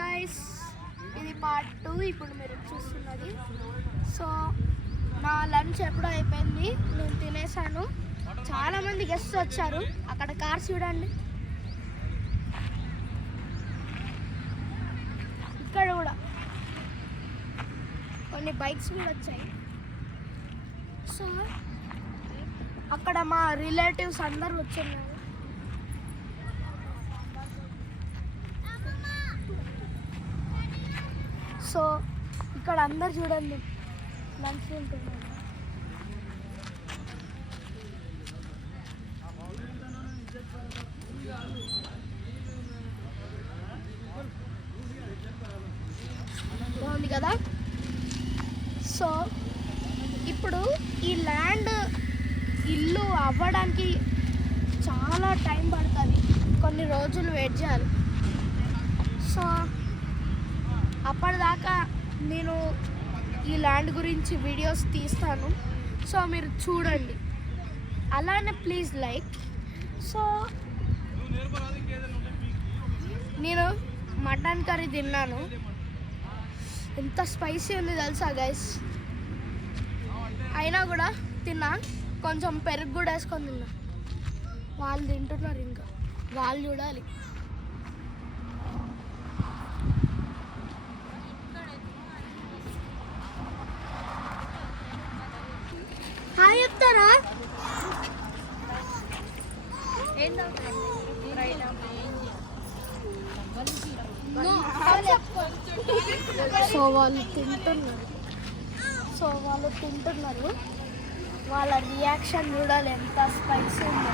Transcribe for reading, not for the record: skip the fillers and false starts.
Guys, ఇది part 2. ఇప్పుడు మీరు చూస్తున్నది. సో నా లంచ్ ఎప్పుడో అయిపోయింది, నేను తినేసాను. చాలామంది గెస్ట్స్ వచ్చారు. అక్కడ కార్స్ చూడండి, ఇక్కడ కూడా కొన్ని బైక్స్ కూడా వచ్చాయి. సో అక్కడ మా రిలేటివ్స్ అందరూ వచ్చున్నారు. సో ఇక్కడ అందరు చూడండి లంచ్ తింటున్నారు. బాగుంది కదా. సో ఇప్పుడు ఈ ల్యాండ్ ఇల్లు అవ్వడానికి చాలా టైం పడుతుంది, కొన్ని రోజులు వెయిట్ చేయాలి. సో అప్పటిదాకా నేను ఈ ల్యాండ్ గురించి వీడియోస్ తీస్తాను. సో మీరు చూడండి, అలానే ప్లీజ్ లైక్. సో నేను మటన్ కర్రీ తిన్నాను, ఎంత స్పైసీ ఉంది తెలుసా గైస్. అయినా కూడా తిన్నా, కొంచెం పెరుగు కూడా వేసుకొని తిన్నా. వాళ్ళు తింటున్నారు, ఇంకా వాళ్ళు చూడాలి. హాయ్ చెప్తారా? సో వాళ్ళు తింటున్నారు, వాళ్ళ రియాక్షన్ చూడాలి ఎంత స్పైసీ ఉందో.